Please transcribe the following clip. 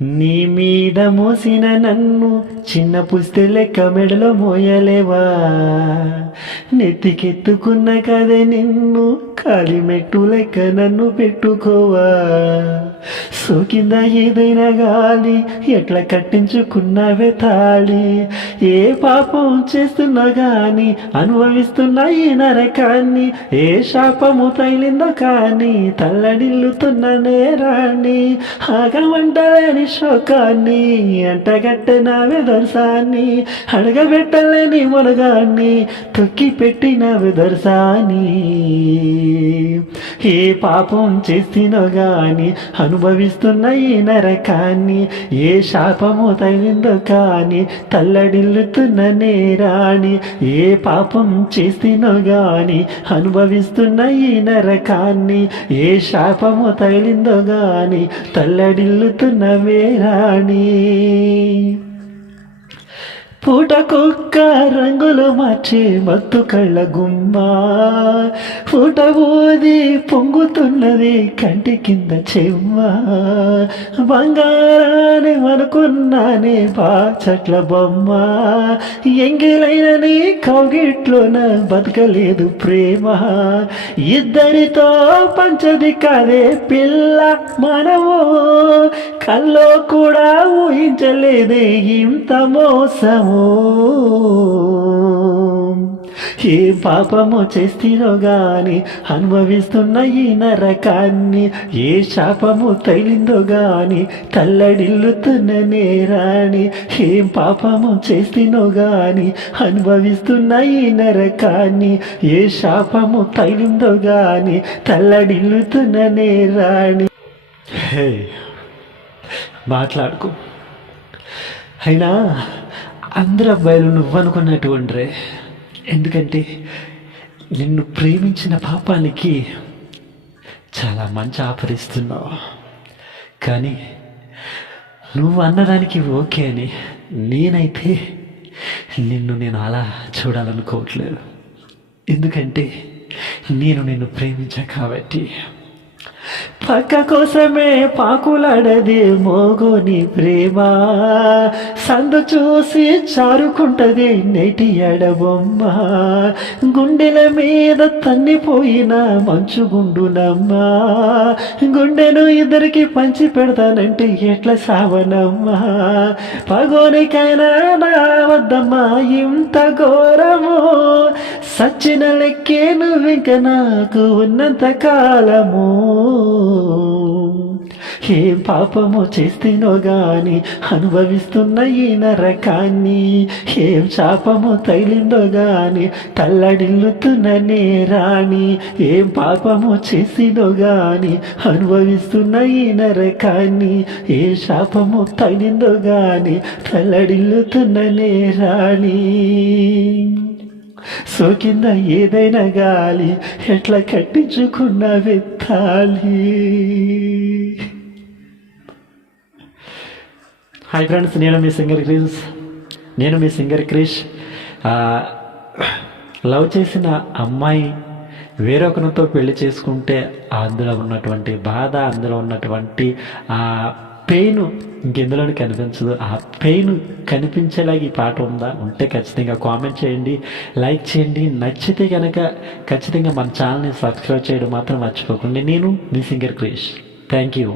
నీ మీద మోసిన నన్ను చిన్న పుస్తె లెక్క మెడలో మోయలేవా, నెత్తికెత్తుకున్న కదే నిన్ను కాలిమెట్టు లెక్క నన్ను పెట్టుకోవా. సోకింద ఏదైనా గాలి ఎట్లా కట్టించుకున్నావే తాళి, ఏ పాపం చేస్తున్నా గాని అనుభవిస్తున్నా ఈ నరకాన్ని, ఏ శాపము తగిలిందో కానీ తల్లడిల్లుతున్న నేరాన్ని, ఆగమంటలేని శోకాన్ని అంటగట్టెనావే దర్శాన్ని, అడగబెట్టలేని మునగాన్ని తొక్కి పెట్టినవే దర్శాన్ని. ఏ పాపం చేసినో గాని అనుభవిస్తున్న ఈ నరకాన్ని, ఏ శాపము తగిలిందో కానీ తల్లడిల్లుతున్న నేరాణి, ఏ పాపం చేసినో గాని అనుభవిస్తున్న ఈ నరకాన్ని, ఏ శాపము తగిలిందో గాని తల్లడిల్లుతున్న వేరాణి. పూటకొక్క రంగులు మార్చే మత్తు కళ్ళ గుమ్మ, పూట ఊది పొంగుతున్నది కంటి కింద చెమ్మ, బంగారాన్ని అనుకున్నానే బాచట్ల బొమ్మ, ఎంగిలైన నీ కౌగిట్లోన బతకలేదు ప్రేమ, ఇద్దరితో పంచది కాదే పిల్ల మనము, కల్లో కూడా ఊహించలేదే ఇంత మోసము. ఏ పాపము చేస్తేనో గాని అనుభవిస్తున్న ఈ నరకాన్ని, ఏ శాపము తగిలిందో గాని తల్లడిల్లుతున్న నేరాణి, ఏం పాపము చేస్తేనో గాని అనుభవిస్తున్న ఈ నరకాన్ని, ఏ శాపము తగిలిందో గాని తల్లడిల్లుతున్న నేరాణి. హే మాట్లాడుకో, అయినా అందరు అబ్బాయిలు నువ్వనుకున్నటువంటి, ఎందుకంటే నిన్ను ప్రేమించిన పాపానికి చాలా మంచి ఆఫరిస్తున్నావు, కానీ నువ్వు అన్నదానికి ఓకే అని నేనైతే నేను అలా చూడాలనుకోవట్లేదు. ఎందుకంటే నేను నిన్ను ప్రేమించా కాబట్టి. పక్క కోసమే పాకులాడది మోగోని ప్రేమ, సందు చూసి చారుకుంటది నేటి ఎడబొమ్మ, గుండెల మీద తన్నిపోయిన మంచు గుండునమ్మా, గుండెను ఇద్దరికి పంచి పెడతానంటే ఎట్లా సావనమ్మా, పగోనికైనా నా వద్దమ్మా ఇంత ఘోరము, సచ్చిన లెక్కే నువ్వింక నాకు ఉన్నంత కాలము. ఏం పాపము చేస్తేనో గాని అనుభవిస్తున్న ఈ నరకాన్ని, ఏం శాపము తగిలిందో గాని తల్లడిల్లుతున్న నేరాణి, ఏం పాపము చేసినో గాని అనుభవిస్తున్న ఈ నరకాన్ని, ఏ శాపము తగిలిందో గాని తల్లడిల్లుతున్న నేరాణి. సోకింద ఏదైనా గాలి ఎట్లా కట్టించుకున్న వెత్తాలి. హాయ్ ఫ్రెండ్స్, నేను మీ సింగర్ క్రిష్. లవ్ చేసిన అమ్మాయి వేరొకరితో పెళ్లి చేసుకుంటే అందులో ఉన్నటువంటి బాధ, అందులో ఉన్నటువంటి ఆ పెయిన్ ఇంకెందులోని కనిపించదు. ఆ పెయిన్ కనిపించేలాగా ఈ పాట ఉంటే ఖచ్చితంగా కామెంట్ చేయండి, లైక్ చేయండి. నచ్చితే కనుక ఖచ్చితంగా మన ఛానల్ని సబ్స్క్రైబ్ చేయడం మాత్రం మర్చిపోకండి. నేను మీ సింగర్ క్రిష్. Thank you.